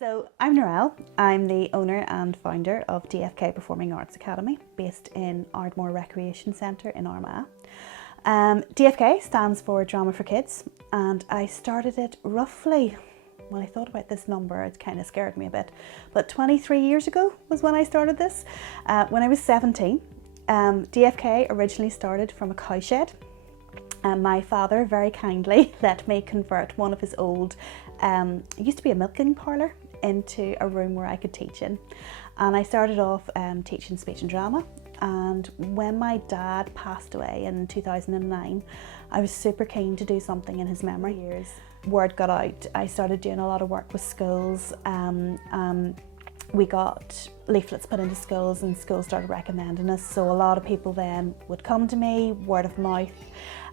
So I'm Narelle. I'm the owner and founder of DFK Performing Arts Academy, based in Ardmore Recreation Centre in Armagh. DFK stands for Drama for Kids, and I started it roughly, when I thought about this number, it kind of scared me a bit, but 23 years ago was when I started this. When I was 17, DFK originally started from a cowshed. And my father very kindly let me convert one of his old, it used to be a milking parlour, into a room where I could teach in. And I started off teaching speech and drama. And when my dad passed away in 2009, I was super keen to do something in his memory. Word got out. I started doing a lot of work with schools. We got leaflets put into schools and schools started recommending us. So a lot of people then would come to me, word of mouth.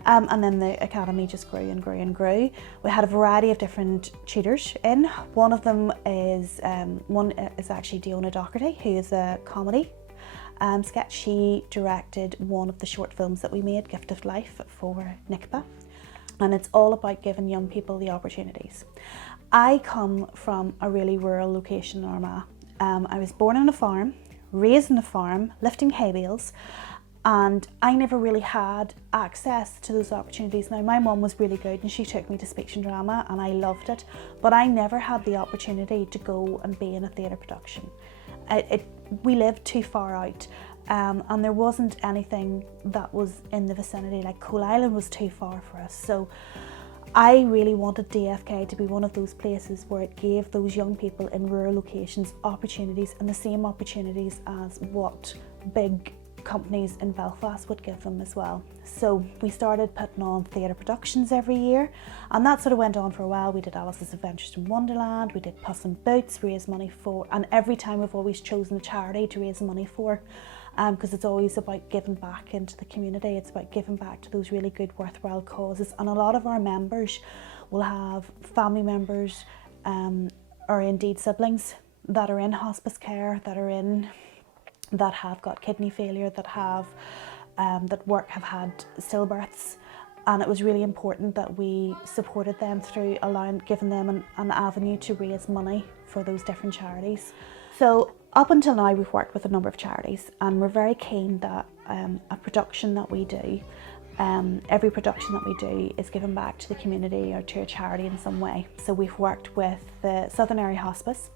And then the academy just grew and grew and grew. We had a variety of different tutors in. One of them is actually Diona Doherty, who is a comedy sketch. She directed one of the short films that we made, Gift of Life, for NICPA. And it's all about giving young people the opportunities. I come from a really rural location in Armagh. I was born on a farm, raised on a farm, lifting hay bales, and I never really had access to those opportunities. Now, my mum was really good and she took me to speech and drama and I loved it, but I never had the opportunity to go and be in a theatre production. We lived too far out, and there wasn't anything that was in the vicinity. Like Coal Island was too far for us. So I really wanted DFK to be one of those places where it gave those young people in rural locations opportunities, and the same opportunities as what big companies in Belfast would give them as well. So we started putting on theatre productions every year, and that sort of went on for a while. We did Alice's Adventures in Wonderland, we did Puss in Boots, raise money for, and every time we've always chosen a charity to raise money for, because it's always about giving back into the community. It's about giving back to those really good, worthwhile causes. And a lot of our members will have family members or indeed siblings that are in hospice care, that have got kidney failure, that have had stillbirths, and it was really important that we supported them through giving them an avenue to raise money for those different charities. So up until now we've worked with a number of charities, and we're very keen that a production that we do, every production that we do is given back to the community or to a charity in some way. So we've worked with the Southern Area Hospice,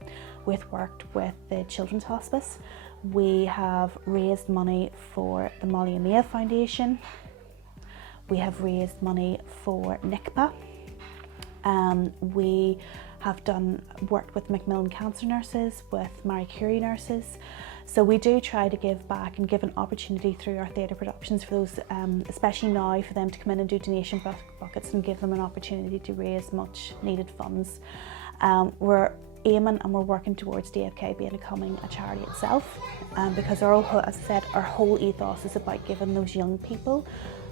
we've worked with the Children's Hospice, we have raised money for the Molly and Mia Foundation, we have raised money for NICPA, we have worked with Macmillan Cancer Nurses, with Marie Curie nurses. So we do try to give back and give an opportunity through our theatre productions for those, especially now, for them to come in and do donation buckets and give them an opportunity to raise much needed funds. We're aiming and we're working towards DFK becoming a charity itself, because as I said, our whole ethos is about giving those young people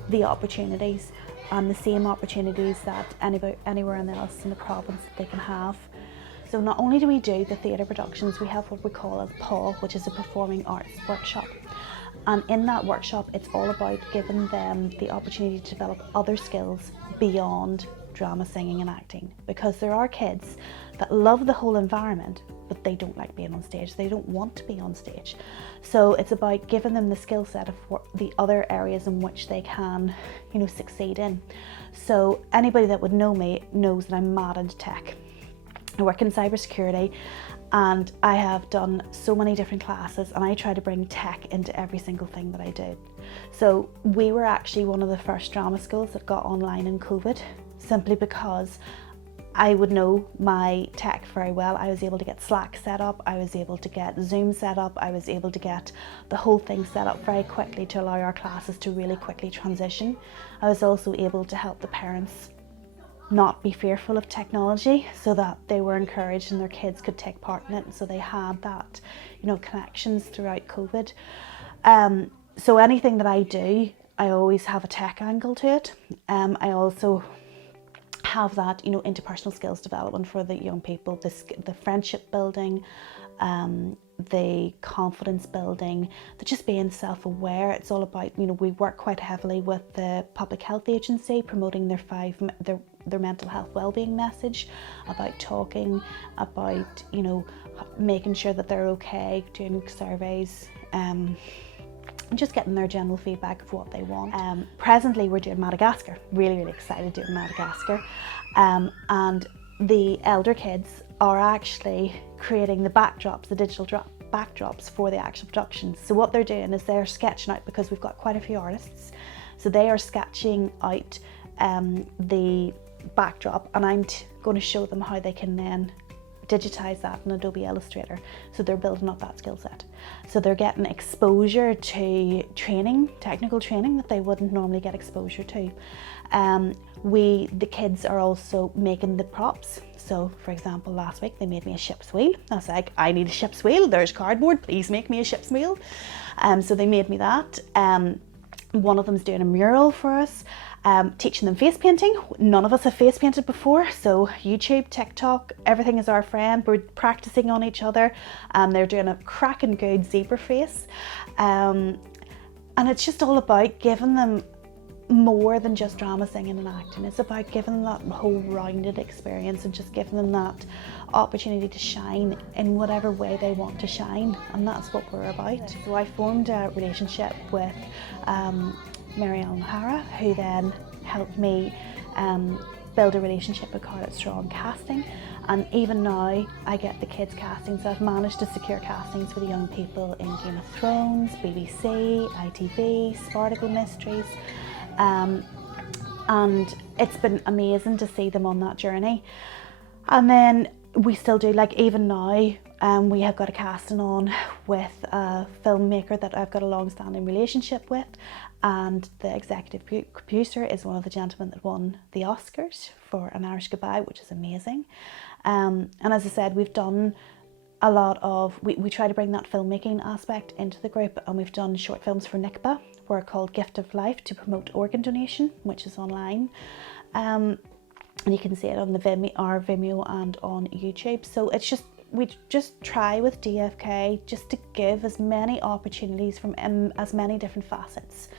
the opportunities and the same opportunities that anywhere else in the province that they can have. So not only do we do the theatre productions, we have what we call a PAW, which is a Performing Arts Workshop. And in that workshop, it's all about giving them the opportunity to develop other skills beyond drama, singing and acting, because there are kids that love the whole environment but they don't like being on stage, they don't want to be on stage. So it's about giving them the skill set of the other areas in which they can, succeed in. So anybody that would know me knows that I'm mad into tech. I work in cybersecurity and I have done so many different classes, and I try to bring tech into every single thing that I do. So we were actually one of the first drama schools that got online in COVID, simply because I would know my tech very well. I was able to get Slack set up, I was able to get Zoom set up, I was able to get the whole thing set up very quickly to allow our classes to really quickly transition. I was also able to help the parents not be fearful of technology, so that they were encouraged and their kids could take part in it, and so they had that, connections throughout COVID. So anything that I do, I always have a tech angle to it. I also have that, interpersonal skills development for the young people, the friendship building, the confidence building, the just being self-aware. It's all about, we work quite heavily with the Public Health Agency, promoting their their mental health well-being message, about talking, about, you know, making sure that they're okay, doing surveys, just getting their general feedback of what they want. Presently we're doing Madagascar, really excited doing Madagascar, and the elder kids are actually creating the backdrops, the digital backdrops for the actual productions. So what they're doing is they're sketching out, because we've got quite a few artists, so they are sketching out the backdrop, and I'm going to show them how they can then digitize that in Adobe Illustrator. So they're building up that skill set. So they're getting exposure to training, technical training that they wouldn't normally get exposure to. The kids are also making the props. So for example, last week they made me a ship's wheel. I was like, I need a ship's wheel, there's cardboard, please make me a ship's wheel. So they made me that. One of them's doing a mural for us, teaching them face painting. None of us have face painted before, so YouTube, TikTok, everything is our friend. We're practicing on each other, and they're doing a cracking good zebra face. And it's just all about giving them more than just drama, singing and acting. It's about giving them that whole rounded experience and just giving them that opportunity to shine in whatever way they want to shine, and that's what we're about. So I formed a relationship with Narelle Height, who then helped me build a relationship with Carlett Strong Casting, and even now I get the kids castings. I've managed to secure castings for the young people in Game of Thrones, BBC, ITV, Spartacle Mysteries. And it's been amazing to see them on that journey. And then we still do, like even now, we have got a casting on with a filmmaker that I've got a long-standing relationship with, and the executive producer is one of the gentlemen that won the Oscars for An Irish Goodbye, which is amazing. And as I said, we've done a lot of, we try to bring that filmmaking aspect into the group, and we've done short films for NICBA, we're called Gift of Life, to promote organ donation, which is online. And you can see it on our Vimeo and on YouTube. So it's just, we just try with DFK just to give as many opportunities from as many different facets.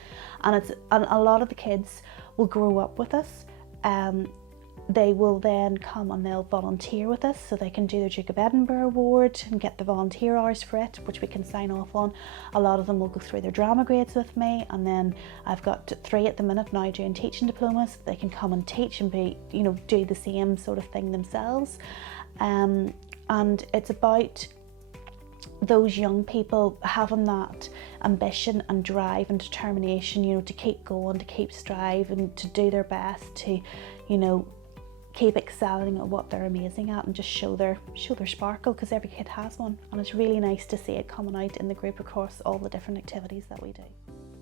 And a lot of the kids will grow up with us. They will then come and they'll volunteer with us, so they can do their Duke of Edinburgh Award and get the volunteer hours for it, which we can sign off on. A lot of them will go through their drama grades with me, and then I've got 3 at the minute now doing teaching diplomas. They can come and teach and be, you know, do the same sort of thing themselves. And it's about those young people having that ambition and drive and determination, you know, to keep going, to keep striving, to do their best, to, you know, keep excelling at what they're amazing at, and just show their sparkle, because every kid has one, and it's really nice to see it coming out in the group across all the different activities that we do.